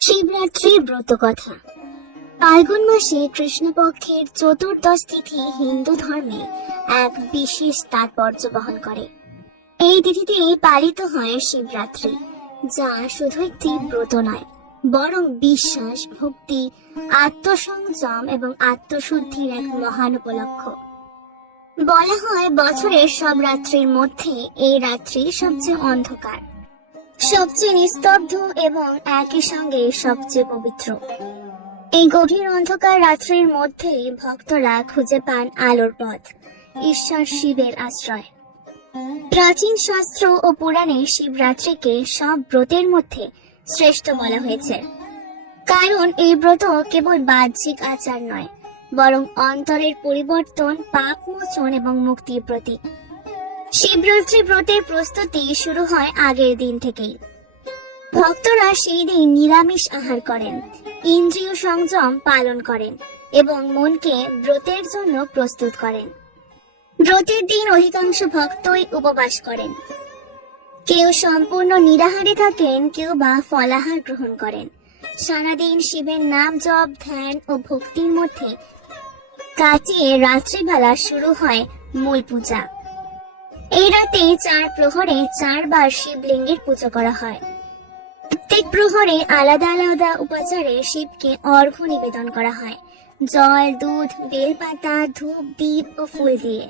শিবরাত্রি ব্রত কথা। ফাল্গুন মাসে কৃষ্ণপক্ষের চতুর্দশ তিথি হিন্দু ধর্মে এক বিশেষ তাৎপর্য বহন করে। এই তিথিতে পালিত হয় শিবরাত্রি, যা শুধু একটি ব্রত নয়, বরং বিশ্বাস, ভক্তি, আত্মসংযম এবং আত্মশুদ্ধির এক মহান উপলক্ষ। বলা হয় বছরের সব রাত্রির মধ্যে এই রাত্রি সবচেয়ে অন্ধকার। সবচেয়ে নিস্তব্ধ এবং একই সঙ্গে সবচেয়ে পবিত্র। এই গভীর অন্ধকার রাত্রির মধ্যে ভক্তরা খুঁজে পান আলোর পথ, ঈশ্বর শিবের আশ্রয়। প্রাচীন শাস্ত্র ও পুরাণে শিবরাত্রিকে সব ব্রতের মধ্যে শ্রেষ্ঠ বলা হয়েছে। কারণ এই ব্রত কেবল বাহ্যিক আচার নয়, বরং অন্তরের পরিবর্তন, পাপ মোচন এবং মুক্তির প্রতীক। শিবরাত্রি ব্রতের প্রস্তুতি শুরু হয় আগের দিন থেকেই। ভক্তরা সেই দিন নিরামিষ আহার করেন, ইন্দ্রিয় সংযম পালন করেন এবং মনকে ব্রতের জন্য প্রস্তুত করেন। ব্রতের দিন অধিকাংশ ভক্তই উপবাস করেন। কেউ সম্পূর্ণ নিরাহারে থাকেন, কেউ বা ফলাহার গ্রহণ করেন। সারাদিন শিবের নাম জপ, ধ্যান ও ভক্তির মধ্যে কাটিয়ে রাত্রিবেলা শুরু হয় মূল পূজা। এই রাতে চার প্রহরে চারবার শিবলিঙ্গের পুজো করা হয়। প্রত্যেক প্রহরে আলাদা আলাদা উপাচারে শিবকে অর্ঘ্য নিবেদন করা হয়। জল, দুধ, বেলপাতা, ধূপ দ্বীপ ও ফুল দিয়ে।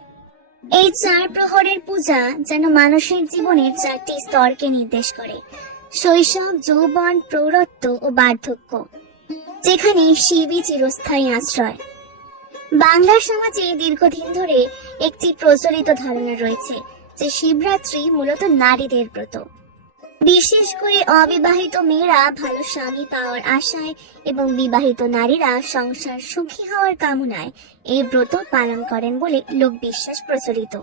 এই চার প্রহরের পূজা যেন মানুষের জীবনের চারটি স্তরকে নির্দেশ করে। শৈশব, যৌবন, প্রৌঢ়ত্ব ও বার্ধক্য, যেখানে শিবই চিরস্থায়ী আশ্রয়। বাংলার সমাজে দীর্ঘদিন ধরে একটি প্রচলিত ধারণা রয়েছে যে শিবরাত্রি মূলত নারীদের ব্রত। বিশেষ করে অবিবাহিত মেয়েরা ভালো স্বামী পাওয়ার আশায় এবং বিবাহিত নারীরা সংসার সুখী হওয়ার কামনায় এই ব্রত পালন করেন বলে লোক বিশ্বাস প্রচলিত।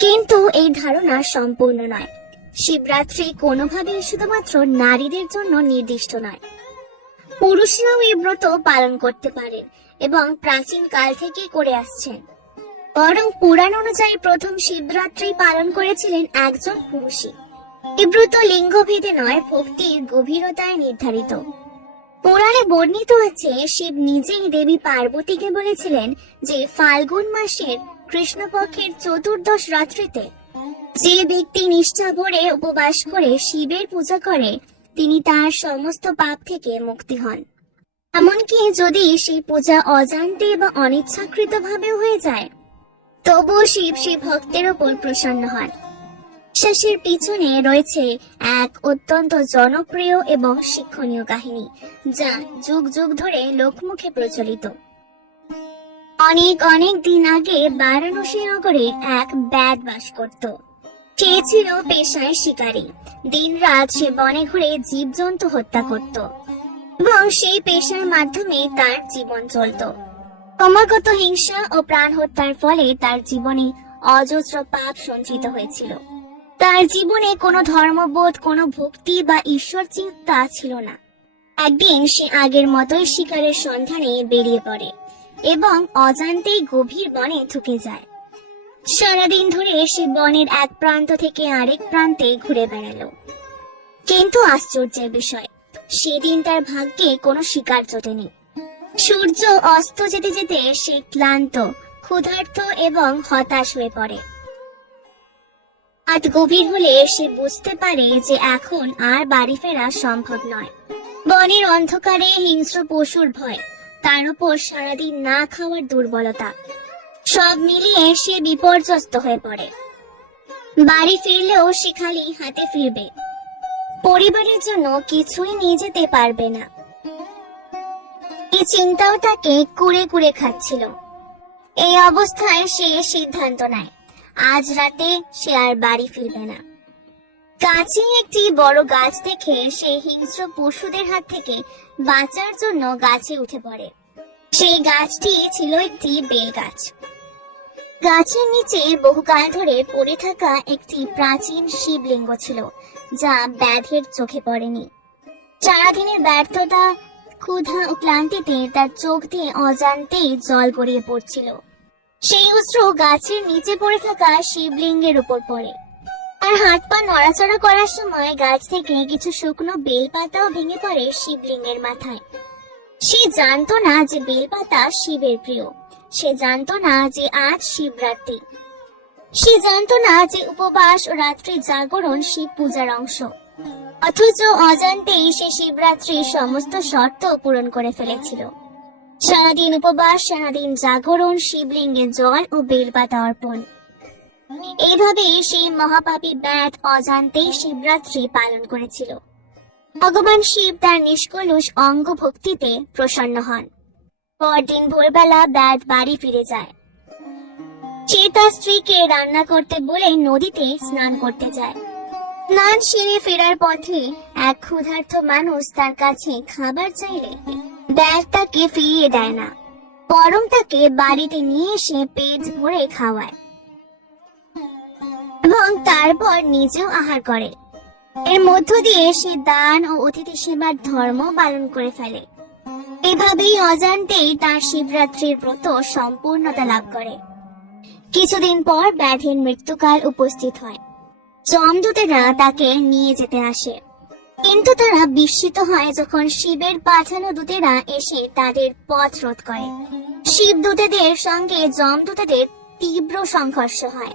কিন্তু এই ধারণা সম্পূর্ণ নয়। শিবরাত্রি কোনোভাবেই শুধুমাত্র নারীদের জন্য নির্দিষ্ট নয়। পুরুষরাও এই ব্রত পালন করতে পারেন এবং প্রাচীন কাল থেকে করে আসছেন। বরং পুরাণ অনুযায়ী প্রথম শিবরাত্রি পালন করেছিলেন একজন পুরুষই। এই ব্রত লিঙ্গভেদে নয়, ভক্তির গভীরতায় নির্ধারিত। পুরাণে বর্ণিত আছে, শিব নিজেই দেবী পার্বতীকে বলেছিলেন যে ফাল্গুন মাসের কৃষ্ণপক্ষের চতুর্দশ রাত্রিতে যে ব্যক্তি নিষ্ঠা ভরে উপবাস করে শিবের পূজা করে, তিনি তার সমস্ত পাপ থেকে মুক্তি হন। এমনকি যদি সেই পূজা অজান্তে বা অনিচ্ছাকৃত ভাবে হয়ে যায়, তবুও শিব সেই ভক্তের ওপর প্রসন্ন হন। বিশ্বাসের পিছনে রয়েছে এক অত্যন্ত জনপ্রিয় এবং শিক্ষণীয় কাহিনী, যা যুগ যুগ ধরে লোকমুখে প্রচলিত। অনেক অনেক দিন আগে বারাণসী নগরে এক ব্যাদ বাস করত। সে ছিল পেশায় শিকারী। দিনরাত সে বনে ঘুরে জীবজন্তু হত্যা করত। এবং সেই পেশার মাধ্যমে তার জীবন চলত। ক্রমাগত হিংসা ও প্রাণ হত্যার ফলে তার জীবনে অজস্র পাপ সঞ্চিত হয়েছিল। তার জীবনে কোনো ধর্মবোধ, কোনো ভক্তি বা ঈশ্বর চিন্তা ছিল না। একদিন সে আগের মতোই শিকারের সন্ধানে বেরিয়ে পড়ে এবং অজান্তেই গভীর বনে ঢুকে যায়। সারাদিন ধরে সে বনের এক প্রান্ত থেকে আরেক প্রান্তে ঘুরে বেড়ালো। কিন্তু আশ্চর্যের বিষয় সেদিন তার ভাগ্যে কোনো শিকার জোটেনি। সূর্য অস্ত যেতে যেতে সে ক্লান্ত, ক্ষুধার্ত এবং হতাশ হয়ে পড়ে। রাত গভীর হলে সে বুঝতে পারে যে এখন আর বাড়ি ফেরা সম্ভব নয়। বনের অন্ধকারে হিংস্র পশুর ভয়, তার উপর সারাদিন না খাওয়ার দুর্বলতা। সব মিলিয়ে সে বিপর্যস্ত হয়ে পড়ে। বাড়ি ফিরলেও সে খালি হাতে ফিরবে। পরিবারের জন্য কিছুই নিয়ে যেতে পারবে না। এই চিন্তাও তাকে কুড়ে কুড়ে খাচ্ছিল। এই অবস্থায় সে সিদ্ধান্ত নেয়, আজ রাতে সে আর বাড়ি ফিরবে না। কাছে একটি বড় গাছ দেখে সে হিংস্র পশুদের হাত থেকে বাঁচার জন্য গাছে উঠে পড়ে। সেই গাছটি ছিল একটি বেল গাছ। গাছের নিচে বহুকাল ধরে পড়ে থাকা একটি প্রাচীন শিবলিঙ্গ ছিল যা ব্যাধের চোখে পড়েনি। সারাদিনের ব্যর্থতা, ক্ষুধা ও ক্লান্তিতে তার চোখ দিয়ে অজান্তেই জল গড়িয়ে পড়ছিল। সেই অস্ত্র গাছের নিচে পড়ে থাকা শিবলিঙ্গের উপর পড়ে। আর হাত পা নড়াচড়া করার সময় গাছ থেকে কিছু শুকনো বেলপাতাও ভেঙে পড়ে শিবলিঙ্গের মাথায়। সে জানতো না যে বেলপাতা শিবের প্রিয়। সে জানতো না যে আজ শিবরাত্রি। সে জানতো না যে উপবাস ও রাত্রি জাগরণ শিব পূজার অংশ। অথচ অজান্তেই সে শিবরাত্রির সমস্ত শর্ত পূরণ করে ফেলেছিল। সারাদিন উপবাস, সারাদিন জাগরণ শিবলিঙ্গে জল ও বেলপাতা অর্পণ। এইভাবে সেই মহাপাপী ব্যাট অজান্তেই শিবরাত্রি পালন করেছিল। ভগবান শিব তার নিষ্কলুষ অঙ্গ ভক্তিতে প্রসন্ন হন। পরদিন ভোরবেলা ব্যাট বাড়ি ফিরে যায়। সে তার স্ত্রীকে রান্না করতে বলে নদীতে স্নান করতে যায়। স্নান সেরে ফেরার পথে এক ক্ষুধার্ত মানুষ তার কাছে খাবার চাইলে ব্যাগ তাকে ফিরিয়ে দেয় না। বরং তাকে বাড়িতে নিয়ে এসে পেট ভরে খাওয়ায় এবং তারপর নিজেও আহার করে। এর মধ্য দিয়ে সে দান ও অতিথি সেবার ধর্ম পালন করে ফেলে। এভাবেই অজান্তেই তার শিবরাত্রির ব্রত সম্পূর্ণতা লাভ করে। কিছুদিন পর ব্যাধির মৃত্যুকাল উপস্থিত হয়। জমদূতেরা তাকে নিয়ে যেতে আসে। কিন্তু তারা বিস্মিত হয় যখন শিবের পাঠানো দূতেরা এসে তাদের পথ রোধ করে। শিব দূতেদের সঙ্গে জমদূতেদের তীব্র সংঘর্ষ হয়।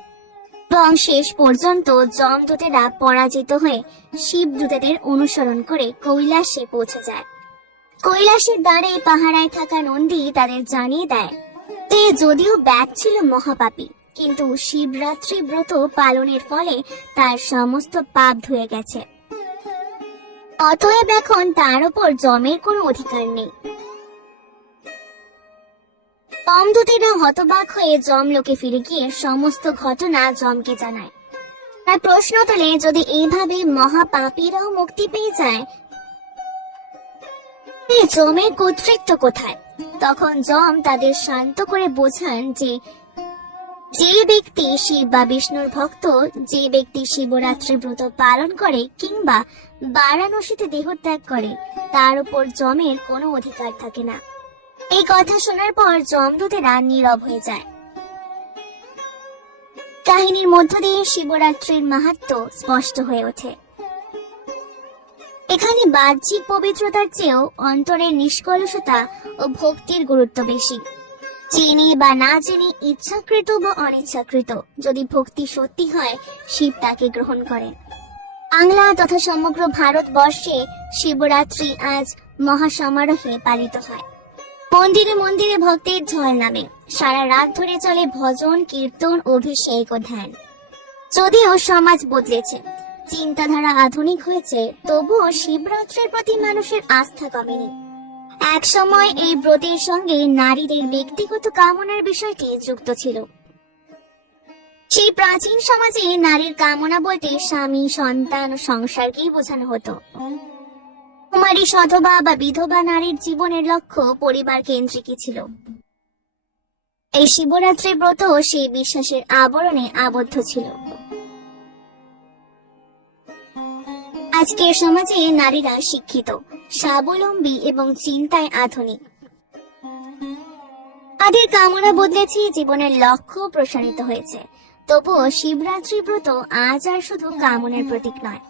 এবং শেষ পর্যন্ত জমদূতেরা পরাজিত হয়ে শিবদূতেদের অনুসরণ করে কৈলাসে পৌঁছে যায়। কৈলাসের দ্বারে পাহারায় থাকা নন্দী তাদের জানিয়ে দেয় যদিও ব্যাগ ছিল মহাপাপী, কিন্তু শিবরাত্রি ব্রত পালনের ফলে তার সমস্ত পাপ ধুয়ে গেছে। অতএব এখন তার উপর জমের কোনো অধিকার নেই। জমদূতেরা হতবাক হয়ে জমলোকে ফিরে গিয়ে সমস্ত ঘটনা জমকে জানায়। তার প্রশ্ন তোলে, যদি এইভাবে মহাপাপীরাও মুক্তি পেয়ে যায় জমের কর্তৃত্ব কোথায়? তখন জম তাদের শান্ত করে বোঝান যে যে ব্যক্তি শিব বা বিষ্ণুর ভক্ত, যে ব্যক্তি শিবরাত্রি ব্রত পালন করে কিংবা বারাণসীতে দেহত্যাগ করে, তার উপর জমের কোনো অধিকার থাকে না। এই কথা শোনার পর জমদূতেরা নীরব হয়ে যায়। কাহিনীর মধ্য দিয়ে শিবরাত্রির মাহাত্ম স্পষ্ট হয়ে ওঠে। এখানে বাহ্যিক পবিত্রতার চেয়েও অন্তরের নিষ্কলুষতা ও ভক্তির গুরুত্ব বেশি। জেনে বা না জেনে ইচ্ছাকৃত বা অনিচ্ছাকৃত, যদি ভক্তি সত্যি হয়, শিব তাকে গ্রহণ করেন। বাংলা তথা সমগ্র ভারতবর্ষে শিবরাত্রি আজ মহাসমারোহে পালিত হয়। মন্দিরে মন্দিরে ভক্তের ঝল নামে। সারা রাত ধরে চলে ভজন, কীর্তন, অভিষেক ও ধ্যান। যদিও সমাজ বদলেছে চিন্তাধারা আধুনিক হয়েছে, তবুও শিবরাত্রের প্রতি মানুষের আস্থা কমেনি। এক সময় এই ব্রতের সঙ্গে নারীদের ব্যক্তিগত কামনার বিষয়টি যুক্ত ছিল। সেই প্রাচীন সমাজে নারীর কামনা বলতে স্বামী, সন্তান ও সংসারকেই বোঝানো হতো। কুমারী সধবা বা বিধবা নারীর জীবনের লক্ষ্য পরিবার কেন্দ্রিকই ছিল। এই শিবরাত্রির ব্রত সেই বিশ্বাসের আবরণে আবদ্ধ ছিল। আজকের সমাজে নারীরা শিক্ষিত, স্বাবলম্বী এবং চিন্তায় আধুনিক। তাদের কামনা বদলেছে, জীবনের লক্ষ্য প্রসারিত হয়েছে। তবুও শিবরাত্রি ব্রত আজ আর শুধু কামনের প্রতীক নয়,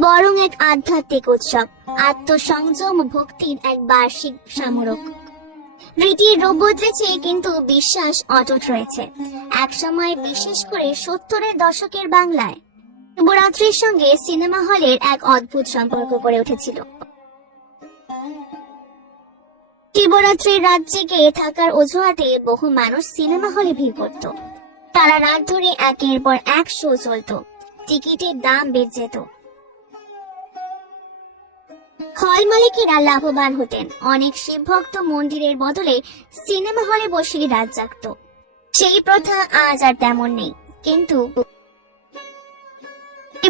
বরং এক আধ্যাত্মিক উৎসব, আত্মসংযম ভক্তির এক বার্ষিক সামরক। রীতির রূপ বদলেছে, কিন্তু বিশ্বাস অটুট রয়েছে। একসময় বিশেষ করে সত্তরের দশকের বাংলায়। শিবরাত্রির সঙ্গে সিনেমা হলের এক অদ্ভুত সম্পর্ক গড়ে উঠেছিল। শিবরাত্রির রাত জেগে থাকার অজুহাতে বহু মানুষ সিনেমা হলে ভিড় করত। তারা রাত ধরে একের পর এক শো চলত। টিকিটের দাম বেড়ে যেত। হল মালিকেরা লাভবান হতেন। অনেক শিবভক্ত মন্দিরের বদলে সিনেমা হলে বসে রাত জাগত। সেই প্রথা আজ আর তেমন নেই। কিন্তু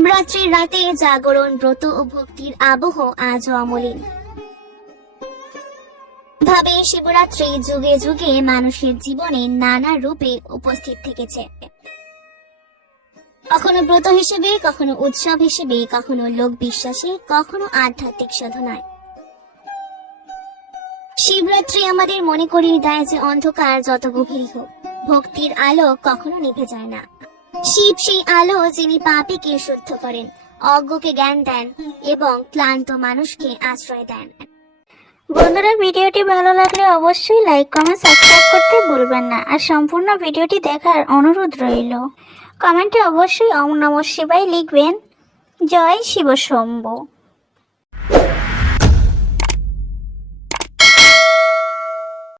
শিবরাত্রির রাতে জাগরণ ব্রত ও ভক্তির আবহ আজও অমলিন। ভাবে শিবরাত্রি যুগে যুগে মানুষের জীবনে নানা রূপে উপস্থিত থেকেছে। কখনো ব্রত হিসেবে, কখনো উৎসব হিসেবে, কখনো লোক বিশ্বাসে, কখনো আধ্যাত্মিক সাধনায়। শিবরাত্রি আমাদের মনে করিয়ে দেয় যে অন্ধকার যত গভীর হোক, ভক্তির আলো কখনো নিভে যায় না। শিব সেই আলো যিনি পাপীকে শুদ্ধ করেন, অজ্ঞকে জ্ঞান দেন এবং ক্লান্ত মানুষকে আশ্রয় দেন। বন্ধুরা, ভিডিওটি ভালো লাগলে অবশ্যই লাইক কমেন্ট সাবস্ক্রাইব করতে ভুলবেন না। আর সম্পূর্ণ ভিডিওটি দেখার অনুরোধ রইল। কমেন্টে অবশ্যই ওম নম শিবায় লিখবেন। জয় শিব শম্ভু।